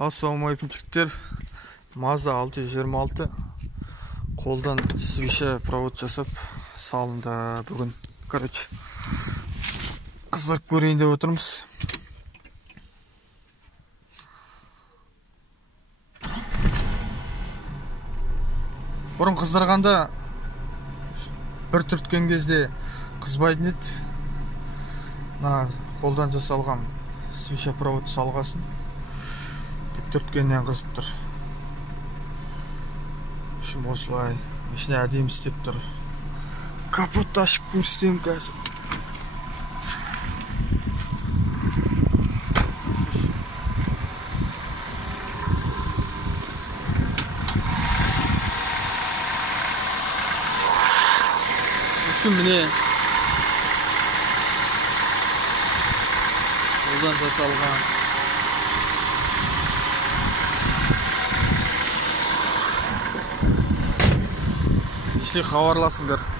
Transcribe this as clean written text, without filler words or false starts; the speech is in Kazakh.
Ассалаумалейкум жігіттер. Mazda 626 қолдан свише провод жасап салынды бүгін. Короче, қыздырып көрейін деп отырмыз. Бұрын қыздырғанда бір түрткен кезде қызбайтын еді. Қолдан жасалған свише провод салғасын. Түрткеннен қызып тұр. Шым осылай. Ішіне әдемі істеп тұр. Капотты ашып көрсетем қазір. Үшін міне қолдан жасалған хабарласыңдар.